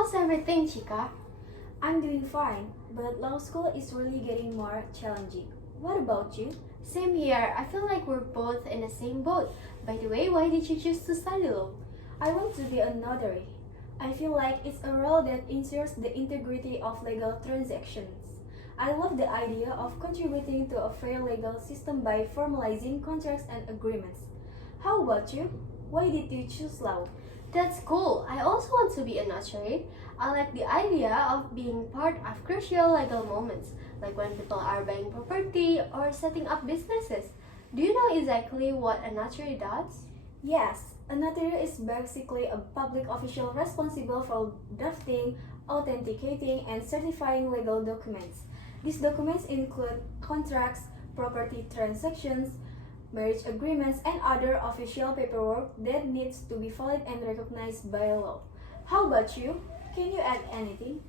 How's everything, Chika? I'm doing fine, but law school is really getting more challenging. What about you? Same here. I feel like we're both in the same boat. By the way, why did you choose to study law? I want to be a notary. I feel like it's a role that ensures the integrity of legal transactions. I love the idea of contributing to a fair legal system by formalizing contracts and agreements. How about you? Why did you choose law? That's cool. I also want to be a notary. I like the idea of being part of crucial legal moments, like when people are buying property or setting up businesses. Do you know exactly what a notary does? Yes, a notary is basically a public official responsible for drafting, authenticating, and certifying legal documents. These documents include contracts, property transactions, marriage agreements, and other official paperwork that needs to be valid and recognized by law. How about you? Can you add anything?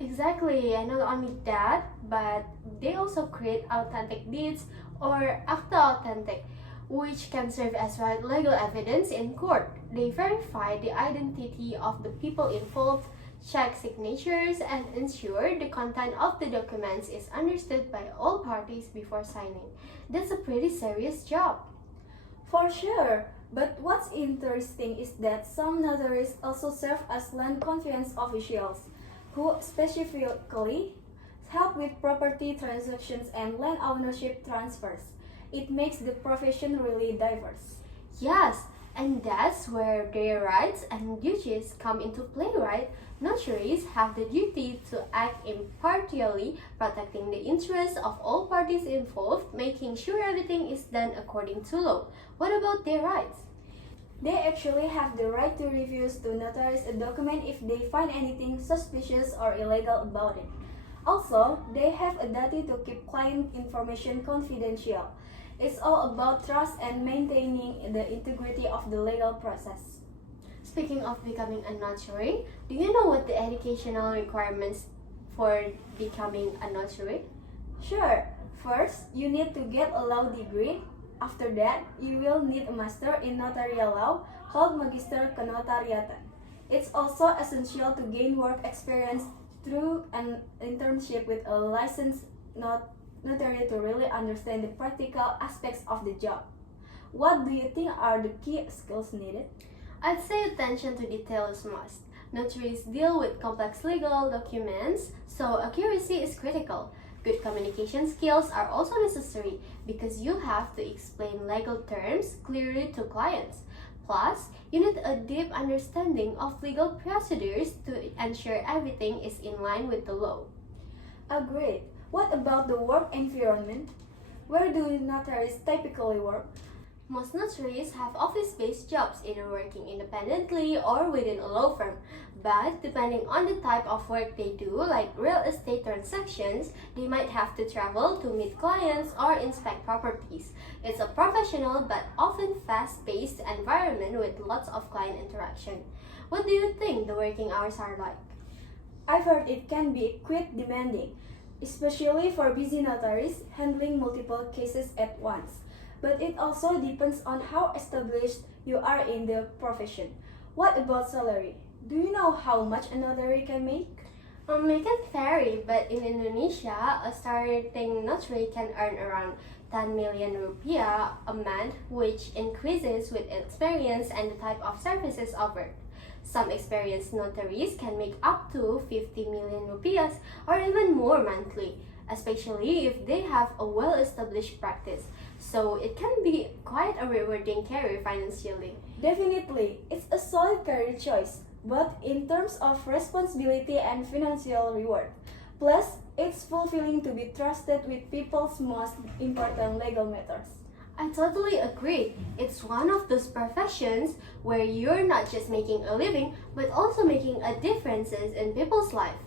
Exactly, and not only that, but they also create authentic deeds or acta authentic, which can serve as valid legal evidence in court. They verify the identity of the people involved, check signatures, and ensure the content of the documents is understood by all parties before signing. That's a pretty serious job. For sure, but what's interesting is that some notaries also serve as land conveyance officials who specifically help with property transactions and land ownership transfers. It makes the profession really diverse. Yes, and that's where their rights and duties come into play, right? Notaries have the duty to act impartially, protecting the interests of all parties involved, making sure everything is done according to law. What about their rights? They actually have the right to refuse to notarize a document if they find anything suspicious or illegal about it. Also, they have a duty to keep client information confidential. It's all about trust and maintaining the integrity of the legal process. Speaking of becoming a notary, do you know what the educational requirements for becoming a notary? Sure, first you need to get a law degree. After that, you will need a master in notarial law called Magister Kenotariatan. It's also essential to gain work experience through an internship with a licensed notary to really understand the practical aspects of the job. What do you think are the key skills needed? I'd say attention to detail is must. Notaries deal with complex legal documents, so accuracy is critical. Good communication skills are also necessary because you have to explain legal terms clearly to clients. Plus, you need a deep understanding of legal procedures to ensure everything is in line with the law. Agreed. What about the work environment? Where do notaries typically work? Most notaries have office-based jobs, either working independently or within a law firm. But depending on the type of work they do, like real estate transactions, they might have to travel to meet clients or inspect properties. It's a professional but often fast-paced environment with lots of client interaction. What do you think the working hours are like? I've heard it can be quite demanding, especially for busy notaries handling multiple cases at once. But it also depends on how established you are in the profession. What about salary? Do you know how much a notary can make? It can vary, but in Indonesia, a starting notary can earn around 10 million rupiah a month, which increases with experience and the type of services offered. Some experienced notaries can make up to 50 million rupiahs or even more monthly, especially if they have a well-established practice. So it can be quite a rewarding career financially. Definitely, it's a solid career choice, but in terms of responsibility and financial reward. Plus, it's fulfilling to be trusted with people's most important legal matters. I totally agree. It's one of those professions where you're not just making a living, but also making a difference in people's life.